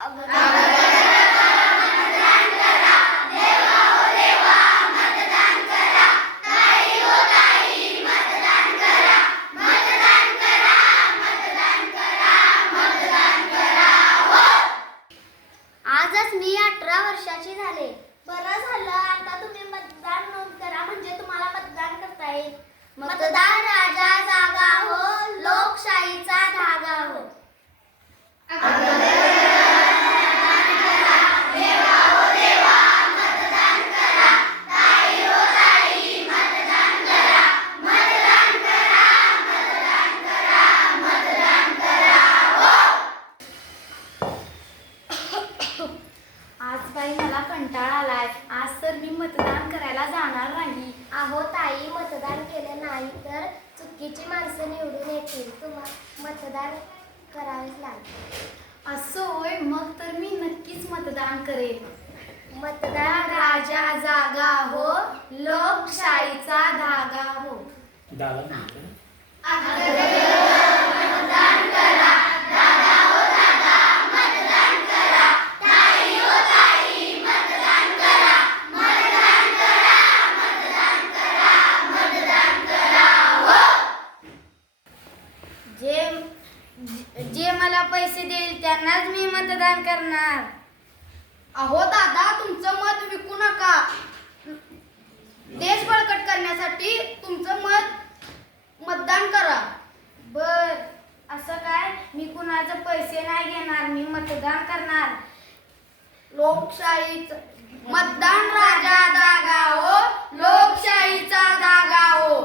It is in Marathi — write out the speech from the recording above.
आजच मी 18 वर्षाची झाले. बरं झालं, आता तुम्ही मतदान नोंद करा म्हणजे तुम्हाला मतदान करता येईल. मतदान राजा जागा हो, लोकशाहीचा धागा हो. आज बाई मला कंटाळा आलाय. आज तर मी मतदान करायला जाणार नाही. अहो ताई, मतदान केलं नाही तर चुकीची माणसं निवडून येतील. तुम्हाला मतदान करावेच लागेल. असं होय, मग तर मी नक्कीच मतदान करेन. मतदान राजा जागा हो, लोकशाहीचा धागा हो. दादा म्हणतो. मतदान करा, दादा हो दादा, मतदान करा. ताई हो ताई, मतदान करा. मतदान करा, मतदान करा, मतदान करा हो. जे मला पैसे देईल त्यांनाच मी मतदान करणार. अहो दादा, तुमचं मत विकू नका. देश बळकट करण्यासाठी तुमचं मतदान करा. बर, असं काय? मी कुणाचे पैसे नाही घेणार, मी मतदान करणार. लोकशाहीच मतदान राजा जागा हो, लोकशाहीचा धागा हो.